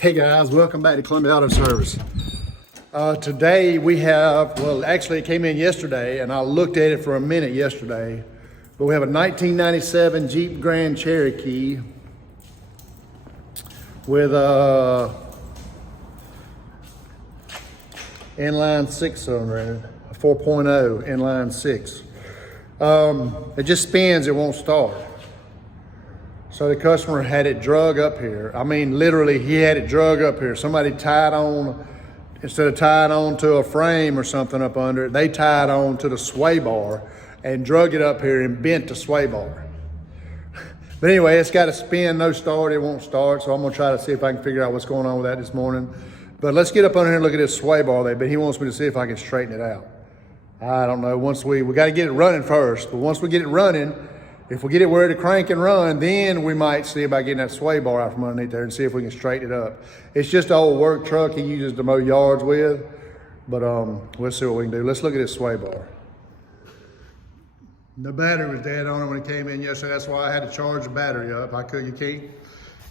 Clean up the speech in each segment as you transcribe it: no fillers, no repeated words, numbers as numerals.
Hey guys, welcome back to Columbia Auto Service. Today we have, well actually it came in yesterday and I looked at it for a minute yesterday, but we have a 1997 Jeep Grand Cherokee with a inline 6-cylinder in it, a 4.0 inline 6. It just spins, it won't start. So the customer had it drug up here. I mean, literally, he had it drug up here. Somebody tied on, instead of tying on to a frame or something up under it, they tied on to the sway bar and drug it up here and bent the sway bar. But anyway, it's got a spin, no start, it won't start. So I'm gonna try to see if I can figure out what's going on with that this morning. But let's get up under here and look at this sway bar there. But he wants me to see if I can straighten it out. I don't know, we gotta get it running first. But once we get it running, if we get it where to crank and run, then we might see about getting that sway bar out from underneath there and see if we can straighten it up. It's just an old work truck he uses to mow yards with, but we'll see what we can do. Let's look at this sway bar. The battery was dead on it when it came in yesterday. That's why I had to charge the battery up. You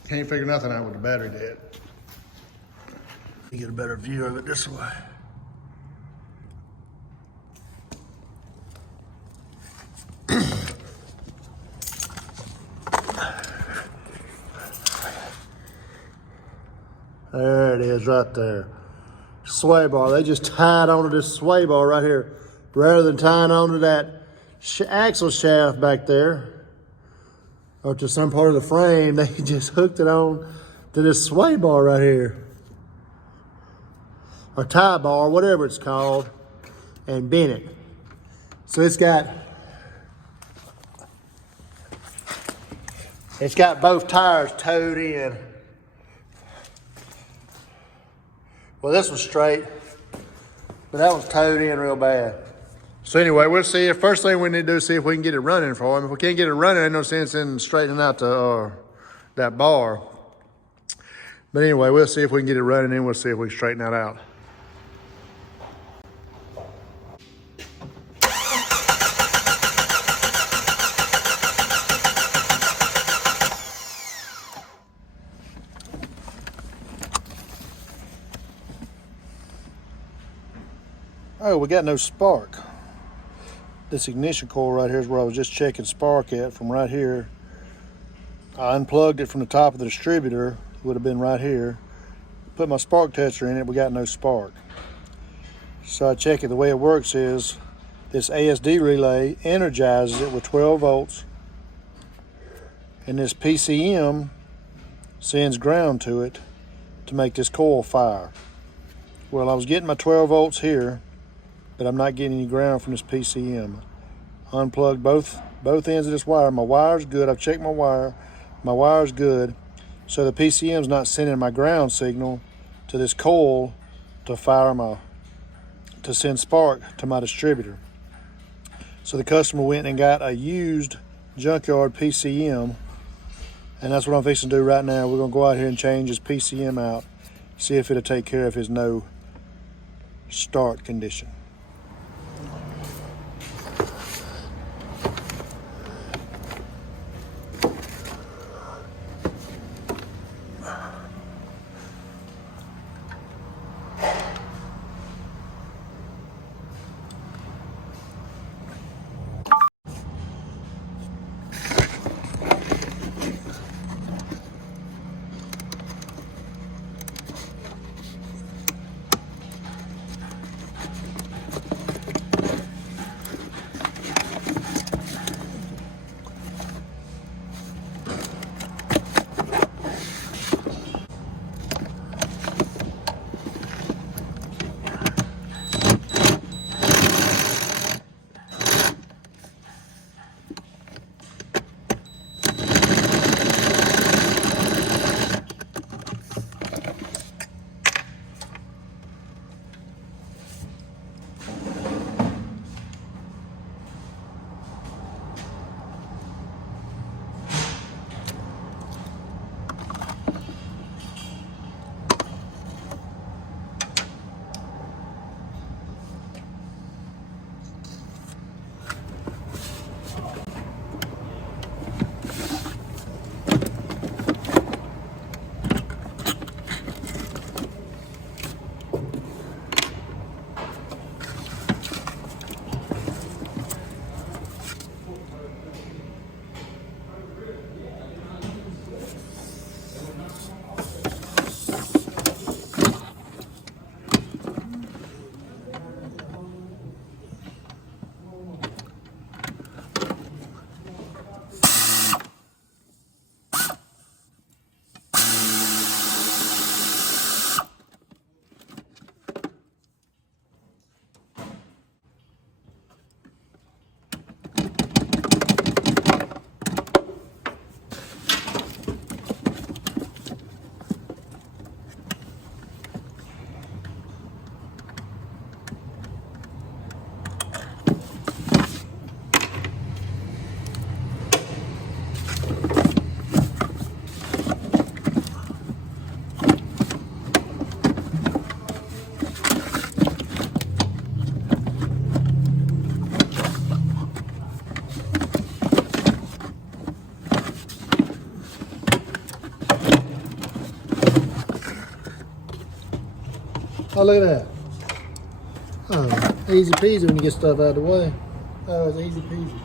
can't figure nothing out with the battery dead. You get a better view of it this way. There it is right there. Sway bar. They just tied onto this sway bar right here. Rather than tying onto that axle shaft back there or to some part of the frame, they just hooked it on to this sway bar right here. Or tie bar, whatever it's called, and bent it. So it's got both tires towed in. Well, this was straight, but that was towed in real bad. So anyway, we'll see. First thing we need to do is see if we can get it running for him. If we can't get it running, ain't no sense in straightening out that bar. But anyway, we'll see if we can get it running, and we'll see if we can straighten that out. Oh, we got no spark. This ignition coil right here is where I was just checking spark at from right here. I unplugged it from the top of the distributor, would have been right here. Put my spark tester in it, we got no spark. So I check it, the way it works is this ASD relay energizes it with 12 volts and this PCM sends ground to it to make this coil fire. Well, I was getting my 12 volts here, but I'm not getting any ground from this PCM. Unplugged both ends of this wire. My wire's good. I've checked my wire. My wire's good. So the PCM's not sending my ground signal to this coil to send spark to my distributor. So the customer went and got a used junkyard PCM, and that's what I'm fixing to do right now. We're gonna go out here and change his PCM out, see if it'll take care of his no start condition. Oh, look at that. Oh, easy peasy when you get stuff out of the way. Oh, it's easy peasy.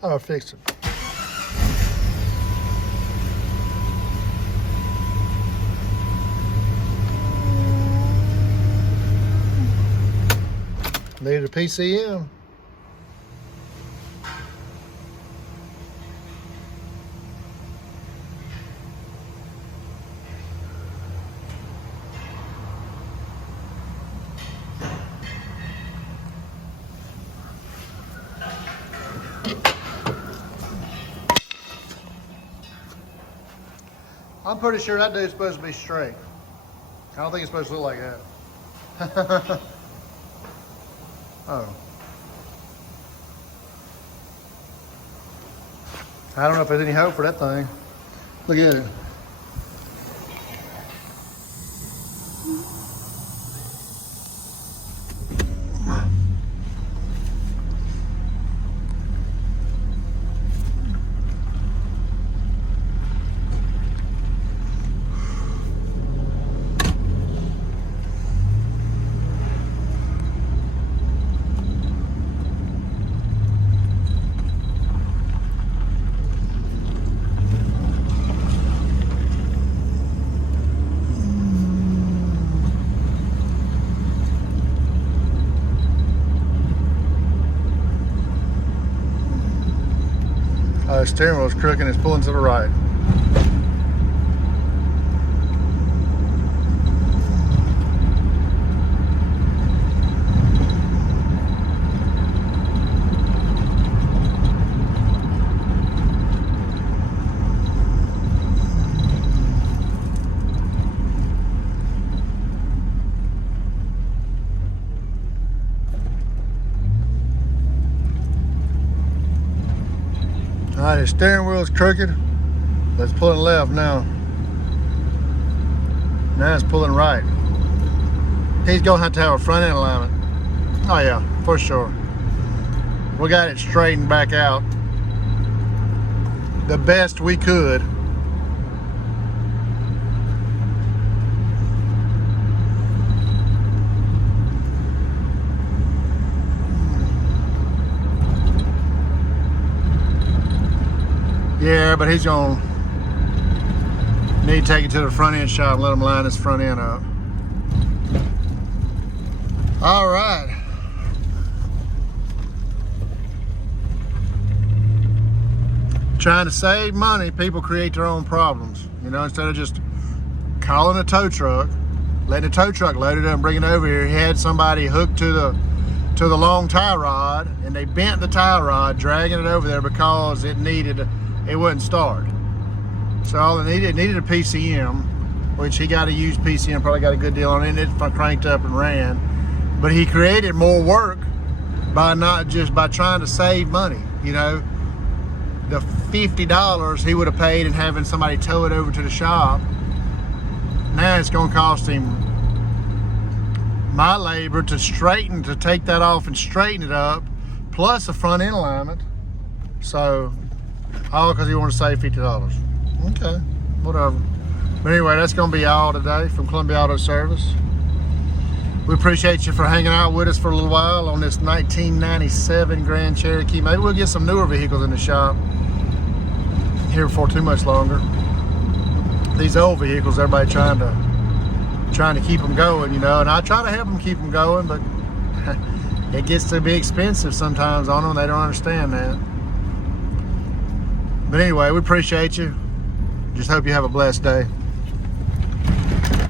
Oh, I fixed it. Needed a PCM. I'm pretty sure that dude's supposed to be straight. I don't think it's supposed to look like that. Oh. I don't know if there's any hope for that thing. Look at it. The steering wheel's crooked and it's pulling to the right. All right, his steering wheel's crooked. Let's pull it left now. Now it's pulling right. He's gonna have to have a front end alignment. Oh yeah, for sure. We got it straightened back out the best we could. Yeah, but he's gonna need to take it to the front end shop and let him line his front end up. All right. Trying to save money, people create their own problems. You know, instead of just calling a tow truck, letting the tow truck load it up and bring it over here, he had somebody hooked to the long tie rod, and they bent the tie rod, dragging it over there because it wouldn't start. So all it needed a PCM, which he got a used PCM, probably got a good deal on it, and it cranked up and ran. But he created more work by trying to save money. You know, the $50 he would have paid in having somebody tow it over to the shop, now it's going to cost him my labor to take that off and straighten it up, plus a front end alignment. So all because he wanted to save $50. Okay, whatever. But anyway, that's going to be all today from Columbia Auto Service. We appreciate you for hanging out with us for a little while on this 1997 Grand Cherokee. Maybe we'll get some newer vehicles in the shop here before too much longer. These old vehicles, everybody trying to keep them going, you know, and I try to help them keep them going, but it gets to be expensive sometimes on them. They don't understand that. But anyway, we appreciate you. Just hope you have a blessed day.